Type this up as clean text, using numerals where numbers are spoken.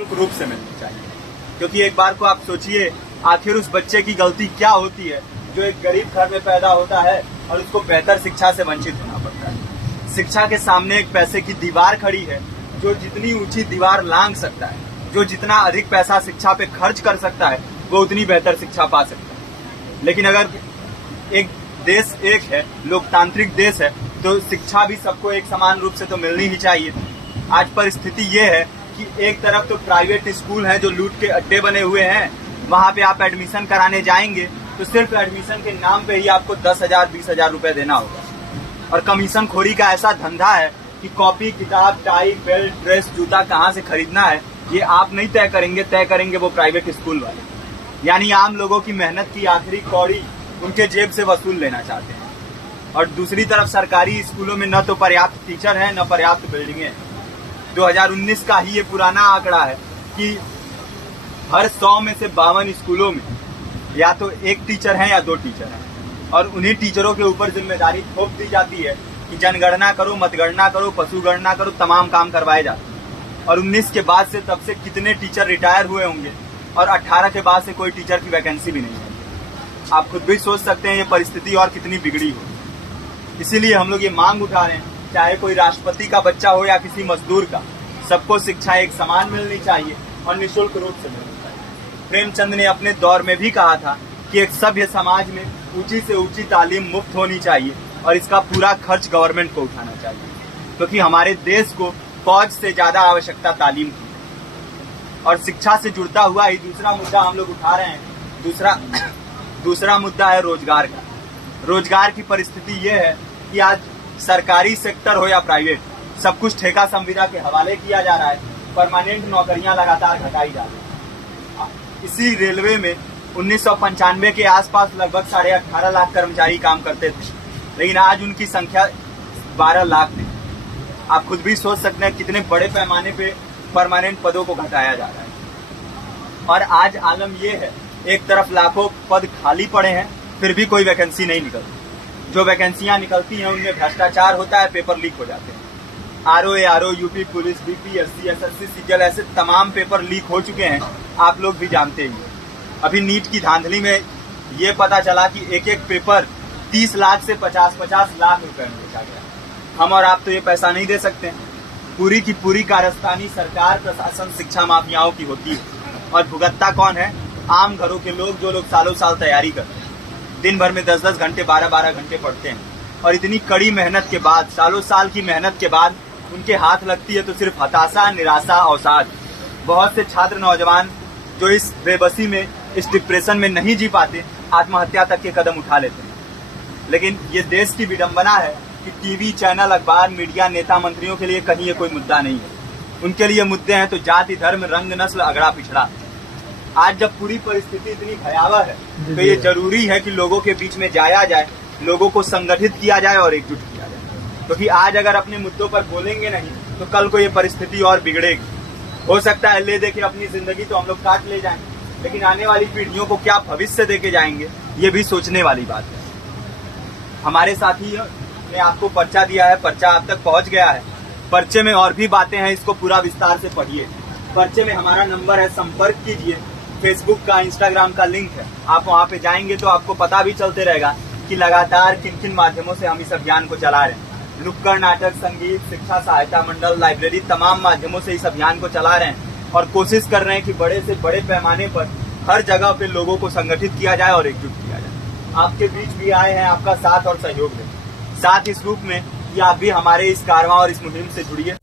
निःशुल्क रूप से मिलनी चाहिए। क्योंकि एक बार को आप सोचिए, आखिर उस बच्चे की गलती क्या होती है जो एक गरीब घर में पैदा होता है और उसको बेहतर शिक्षा से वंचित होना पड़ता है। शिक्षा के सामने एक पैसे की दीवार खड़ी है, जो जितनी ऊंची दीवार लांघ सकता है, जो जितना अधिक पैसा शिक्षा पे खर्च कर सकता है, वो उतनी बेहतर शिक्षा पा सकता है। लेकिन अगर एक देश एक है, लोकतांत्रिक देश है, तो शिक्षा भी सबको एक समान रूप से तो मिलनी ही चाहिए। आज परिस्थिति ये है कि एक तरफ तो प्राइवेट स्कूल हैं जो लूट के अड्डे बने हुए हैं, वहां पे आप एडमिशन कराने जाएंगे तो सिर्फ एडमिशन के नाम पे ही आपको 10,000 20,000 रुपए देना होगा। और कमीशन खोरी का ऐसा धंधा है कि कॉपी, किताब, टाई, बेल्ट, ड्रेस, जूता कहाँ से खरीदना है ये आप नहीं तय करेंगे वो प्राइवेट स्कूल वाले। यानी आम लोगों की मेहनत की आखिरी कौड़ी उनके जेब से वसूल लेना चाहते हैं। और दूसरी तरफ सरकारी स्कूलों में न तो पर्याप्त टीचर है, न पर्याप्त बिल्डिंगें हैं। 2019 का ही ये पुराना आंकड़ा है कि हर 100 में से 52 स्कूलों में या तो एक टीचर है या 2 टीचर हैं। और उन्हीं टीचरों के ऊपर जिम्मेदारी थोप दी जाती है कि जनगणना करो, मतगणना करो, पशु गणना करो, तमाम काम करवाए जाते हैं। और 19 के बाद से तब से कितने टीचर रिटायर हुए होंगे और 18 के बाद से कोई टीचर की वैकेंसी भी नहीं है। आप खुद भी सोच सकते हैं ये परिस्थिति और कितनी बिगड़ी हो। इसीलिए हम लोग ये मांग उठा रहे हैं, चाहे कोई राष्ट्रपति का बच्चा हो या किसी मजदूर का, सबको शिक्षा एक समान मिलनी चाहिए और निःशुल्क रूप से मिलनी चाहिए। प्रेमचंद ने अपने दौर में भी कहा था कि एक सभ्य समाज में ऊंची से ऊंची तालीम मुफ्त होनी चाहिए और इसका पूरा खर्च गवर्नमेंट को उठाना चाहिए, क्योंकि हमारे देश को फौज से ज्यादा आवश्यकता तालीम की है। और शिक्षा से जुड़ता हुआ ही दूसरा मुद्दा हम लोग उठा रहे हैं। दूसरा मुद्दा है रोजगार का। रोजगार की परिस्थिति ये है कि आज सरकारी सेक्टर हो या प्राइवेट, सब कुछ ठेका संविदा के हवाले किया जा रहा है। परमानेंट नौकरियां लगातार घटाई जा रही है। इसी रेलवे में 1995 के आसपास लगभग 18.5 लाख कर्मचारी काम करते थे, लेकिन आज उनकी संख्या 12 लाख थी। आप खुद भी सोच सकते हैं कितने बड़े पैमाने पे परमानेंट पदों को घटाया जा रहा है। और आज आलम ये है, एक तरफ लाखों पद खाली पड़े हैं, फिर भी कोई वैकेंसी नहीं निकलती। जो वैकेंसियां निकलती हैं उनमें भ्रष्टाचार होता है, पेपर लीक हो जाते हैं। RO, UP police, BPSC, SSC, CGL, ऐसे तमाम पेपर लीक हो चुके हैं, आप लोग भी जानते ही। अभी नीट की धांधली में ये पता चला कि एक एक पेपर 30 लाख से 50-50 लाख रुपए में बेचा गया। हम और आप तो ये पैसा नहीं दे सकते। पूरी की पूरी कारस्तानी सरकार, प्रशासन, शिक्षा माफियाओं की होती है। और भुगतता कौन है? आम घरों के लोग, जो लोग सालों साल तैयारी करते हैं, दिन भर में 10-10 घंटे, 12-12 घंटे पढ़ते हैं। और इतनी कड़ी मेहनत के बाद, सालों साल की मेहनत के बाद उनके हाथ लगती है तो सिर्फ हताशा, निराशा, अवसाद। बहुत से छात्र नौजवान जो इस बेबसी में, इस डिप्रेशन में नहीं जी पाते, आत्महत्या तक के कदम उठा लेते हैं। लेकिन ये देश की विडंबना है कि टीवी चैनल, अखबार, मीडिया, नेता, मंत्रियों के लिए कहीं ये कोई मुद्दा नहीं है। उनके लिए मुद्दे हैं तो जाति, धर्म, रंग, नस्ल, अगड़ा पिछड़ा। आज जब पूरी परिस्थिति इतनी भयावह है तो ये जरूरी है कि लोगों के बीच में जाया जाए, लोगों को संगठित किया जाए और एकजुट किया जाए। क्योंकि आज अगर अपने मुद्दों पर बोलेंगे नहीं तो कल को ये परिस्थिति और बिगड़ेगी। हो सकता है ले दे के अपनी जिंदगी तो हम लोग काट ले जाएंगे, लेकिन आने वाली पीढ़ियों को क्या भविष्य दे के जाएंगे, ये भी सोचने वाली बात है। हमारे साथी ने आपको पर्चा दिया है, पर्चा आप तक पहुंच गया है। पर्चे में और भी बातें हैं, इसको पूरा विस्तार से पढ़िए। पर्चे में हमारा नंबर है, संपर्क कीजिए। फेसबुक का, इंस्टाग्राम का लिंक है, आप वहां पे जाएंगे तो आपको पता भी चलते रहेगा कि लगातार किन किन माध्यमों से हम इस अभियान को चला रहे हैं। नुक्कड़ नाटक, संगीत, शिक्षा सहायता मंडल, लाइब्रेरी, तमाम माध्यमों से इस अभियान को चला रहे हैं और कोशिश कर रहे हैं कि बड़े से बड़े पैमाने पर हर जगह पे लोगों को संगठित किया जाए और एकजुट किया जाए। आपके बीच भी आए हैं आपका साथ और सहयोग दें। साथ इस रूप में कि आप भी हमारे इस कारवां और इस मुहिम से जुड़िए।